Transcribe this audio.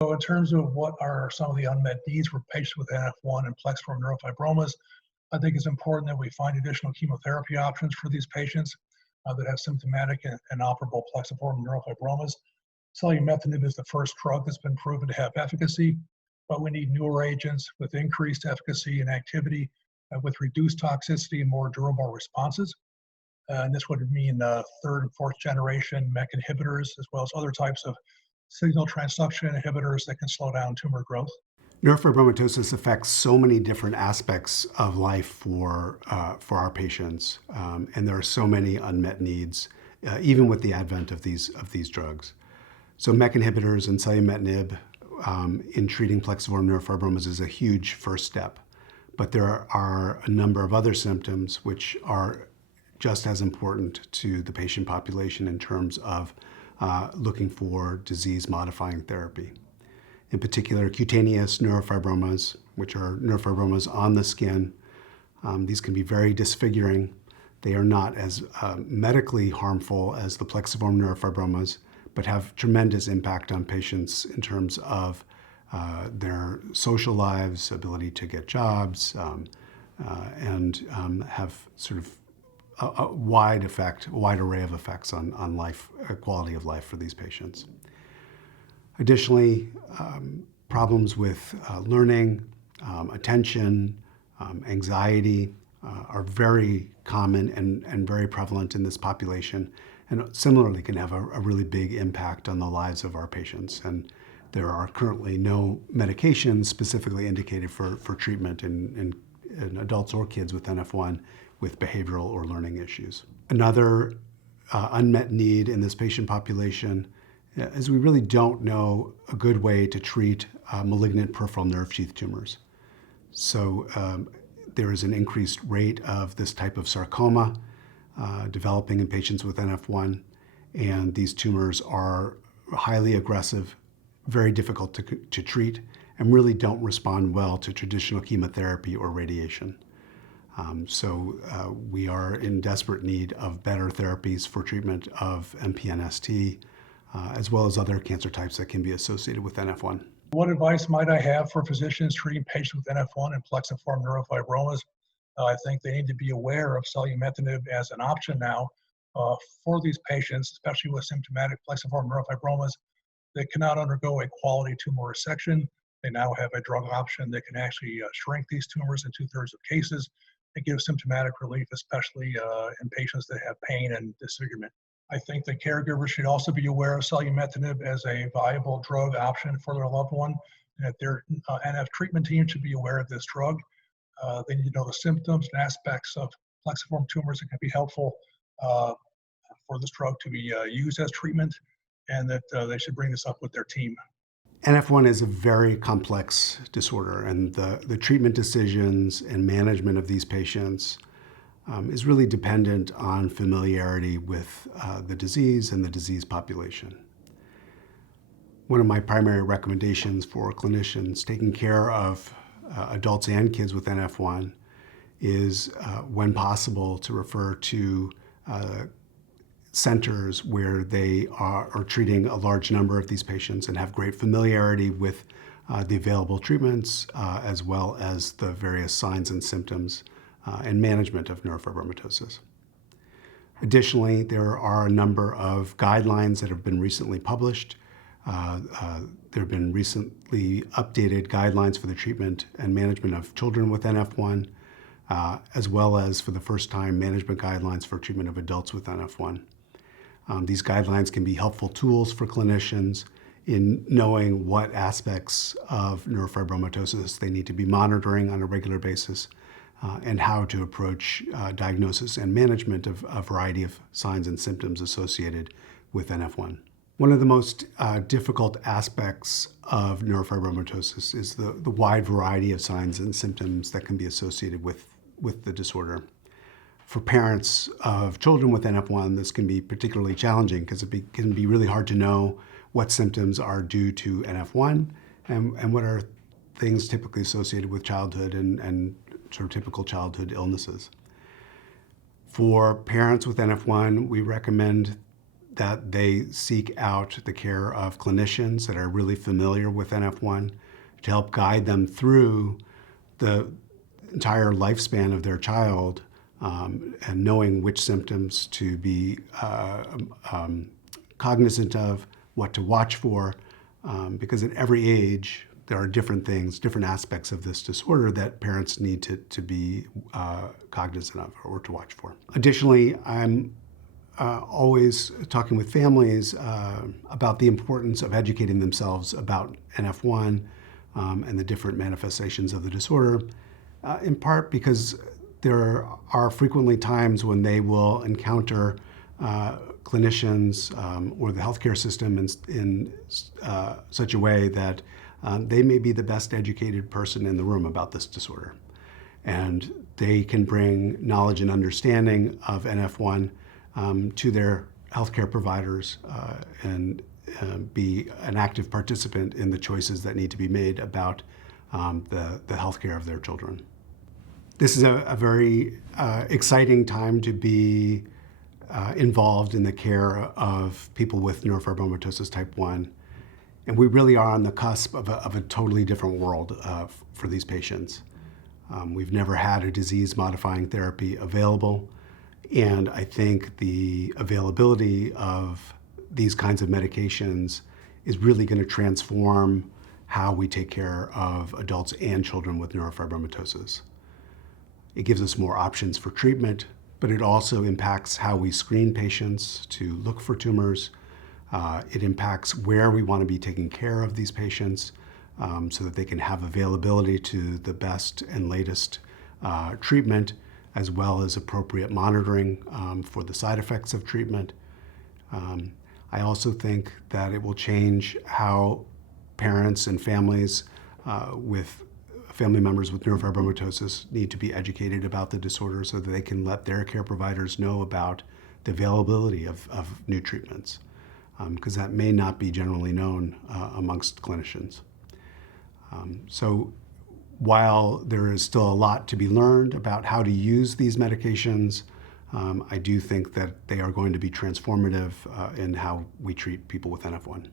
So in terms of what are some of the unmet needs for patients with NF1 and plexiform neurofibromas, I think it's important that we find additional chemotherapy options for these patients that have symptomatic and inoperable plexiform neurofibromas. Selumetinib is the first drug that's been proven to have efficacy, but we need newer agents with increased efficacy and activity with reduced toxicity and more durable responses. And this would mean third and fourth generation MEK inhibitors, as well as other types of signal transduction inhibitors that can slow down tumor growth. Neurofibromatosis affects so many different aspects of life for our patients, and there are so many unmet needs, even with the advent of these drugs. So MEK inhibitors and selumetinib in treating plexiform neurofibromas is a huge first step, but there are a number of other symptoms which are just as important to the patient population in terms of looking for disease-modifying therapy. In particular, cutaneous neurofibromas, which are neurofibromas on the skin. These can be very disfiguring. They are not as medically harmful as the plexiform neurofibromas, but have tremendous impact on patients in terms of their social lives, ability to get jobs, and have sort of a wide array of effects on life, quality of life for these patients. Additionally, problems with learning, attention, anxiety are very common and very prevalent in this population, and similarly can have a really big impact on the lives of our patients. And there are currently no medications specifically indicated for treatment in adults or kids with NF1 with behavioral or learning issues. Another unmet need in this patient population is we really don't know a good way to treat malignant peripheral nerve sheath tumors. So there is an increased rate of this type of sarcoma developing in patients with NF1, and these tumors are highly aggressive, very difficult to treat, and really don't respond well to traditional chemotherapy or radiation. So we are in desperate need of better therapies for treatment of MPNST, as well as other cancer types that can be associated with NF1. What advice might I have for physicians treating patients with NF1 and plexiform neurofibromas? I think they need to be aware of selumetinib as an option now for these patients, especially with symptomatic plexiform neurofibromas that cannot undergo a quality tumor resection. They now have a drug option that can actually shrink these tumors in 2/3 of cases and give symptomatic relief, especially in patients that have pain and disfigurement. I think the caregivers should also be aware of selumetinib as a viable drug option for their loved one, and that their NF treatment team should be aware of this drug. They need to know the symptoms and aspects of plexiform tumors that can be helpful for this drug to be used as treatment, and that they should bring this up with their team. NF1 is a very complex disorder, and the treatment decisions and management of these patients is really dependent on familiarity with the disease and the disease population. One of my primary recommendations for clinicians taking care of adults and kids with NF1 is, when possible, to refer to centers where they are treating a large number of these patients and have great familiarity with the available treatments, as well as the various signs and symptoms and management of neurofibromatosis. Additionally, there are a number of guidelines that have been recently published. There have been recently updated guidelines for the treatment and management of children with NF1, as well as for the first time management guidelines for treatment of adults with NF1. These guidelines can be helpful tools for clinicians in knowing what aspects of neurofibromatosis they need to be monitoring on a regular basis, and how to approach diagnosis and management of a variety of signs and symptoms associated with NF1. One of the most difficult aspects of neurofibromatosis is the wide variety of signs and symptoms that can be associated with the disorder. For parents of children with NF1, this can be particularly challenging because it can be really hard to know what symptoms are due to NF1 and what are things typically associated with childhood and sort of typical childhood illnesses. For parents with NF1, we recommend that they seek out the care of clinicians that are really familiar with NF1 to help guide them through the entire lifespan of their child, and knowing which symptoms to be cognizant of, what to watch for, because at every age, there are different things, different aspects of this disorder that parents need to be cognizant of or to watch for. Additionally, I'm always talking with families about the importance of educating themselves about NF1 and the different manifestations of the disorder, in part because there are frequently times when they will encounter clinicians or the healthcare system in such a way that they may be the best educated person in the room about this disorder. And they can bring knowledge and understanding of NF1 to their healthcare providers and be an active participant in the choices that need to be made about the healthcare of their children. This is a very exciting time to be involved in the care of people with neurofibromatosis type 1. And we really are on the cusp of a totally different world for these patients. We've never had a disease-modifying therapy available, and I think the availability of these kinds of medications is really going to transform how we take care of adults and children with neurofibromatosis. It gives us more options for treatment, but it also impacts how we screen patients to look for tumors. It impacts where we want to be taking care of these patients so that they can have availability to the best and latest treatment, as well as appropriate monitoring for the side effects of treatment. I also think that it will change how parents and families with family members with neurofibromatosis need to be educated about the disorder so that they can let their care providers know about the availability of new treatments, because that may not be generally known amongst clinicians. So while there is still a lot to be learned about how to use these medications, I do think that they are going to be transformative in how we treat people with NF1.